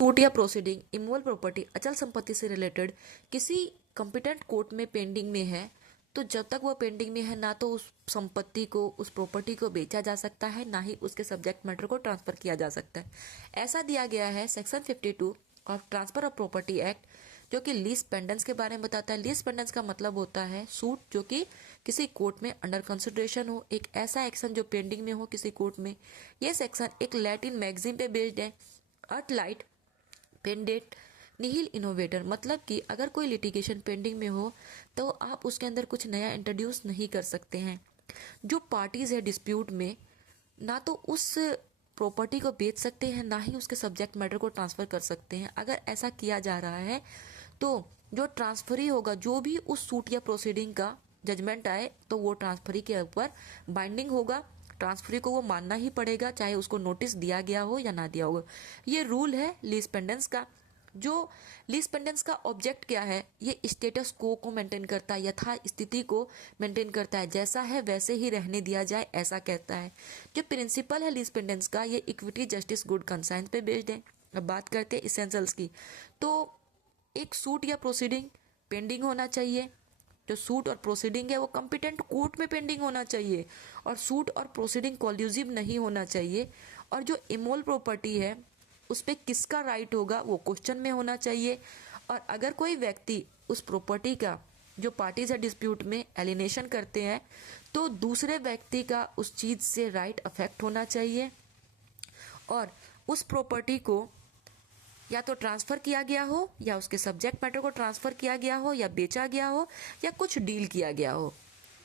Suit या proceeding immovable property अचल संपत्ति से रिलेटेड किसी कंपिटेंट कोर्ट में पेंडिंग में है, तो जब तक वो पेंडिंग में है ना तो उस संपत्ति को, उस प्रॉपर्टी को बेचा जा सकता है, ना ही उसके सब्जेक्ट मैटर को ट्रांसफर किया जा सकता है। ऐसा दिया गया है section 52 of transfer of property act, जो कि लीज पेंडेंस के बारे में बताता है। लीज पेंडेंस का मतलब होता है सूट जो कि किसी कोर्ट में अंडर कंसिडरेशन हो, एक ऐसा एक्शन जो पेंडिंग में हो किसी कोर्ट में। यह सेक्शन एक लैटिन मैगजीन पे बेस्ड है, अर्थ लाइट पेंडेट निहिल इनोवेटर, मतलब कि अगर कोई लिटिगेशन पेंडिंग में हो तो आप उसके अंदर कुछ नया इंट्रोड्यूस नहीं कर सकते हैं। जो पार्टीज है डिस्प्यूट में, ना तो उस प्रॉपर्टी को बेच सकते हैं, ना ही उसके सब्जेक्ट मैटर को ट्रांसफर कर सकते हैं। अगर ऐसा किया जा रहा है तो जो ट्रांसफरी होगा, जो भी उस सूट या प्रोसीडिंग का जजमेंट आए, तो वो ट्रांसफरी के ऊपर बाइंडिंग होगा। ट्रांसफरी को वो मानना ही पड़ेगा, चाहे उसको नोटिस दिया गया हो या ना दिया हो। ये रूल है लीज पेंडेंस का। जो लीज पेंडेंस का ऑब्जेक्ट क्या है, ये स्टेटस को मेंटेन करता है, यथा स्थिति को मेंटेन करता है, जैसा है वैसे ही रहने दिया जाए, ऐसा कहता है। जो प्रिंसिपल है लीज पेंडेंस का, ये इक्विटी जस्टिस गुड कंसाइंस पे बेस्ड है। अब बात करते हैं इसेंशियल्स की। तो एक सूट या प्रोसीडिंग पेंडिंग होना चाहिए। जो सूट और प्रोसीडिंग है वो कॉम्पिटेंट कोर्ट में पेंडिंग होना चाहिए, और सूट और प्रोसीडिंग कॉल्यूसिव नहीं होना चाहिए। और जो इमोल प्रॉपर्टी है उस पर किसका राइट होगा वो क्वेश्चन में होना चाहिए। और अगर कोई व्यक्ति उस प्रॉपर्टी का, जो पार्टीज है डिस्प्यूट में, एलिनेशन करते हैं, तो दूसरे व्यक्ति का उस चीज से राइट अफेक्ट होना चाहिए, और उस प्रॉपर्टी को या तो ट्रांसफर किया गया हो, या उसके सब्जेक्ट मैटर को ट्रांसफर किया गया हो, या बेचा गया हो, या कुछ डील किया गया हो।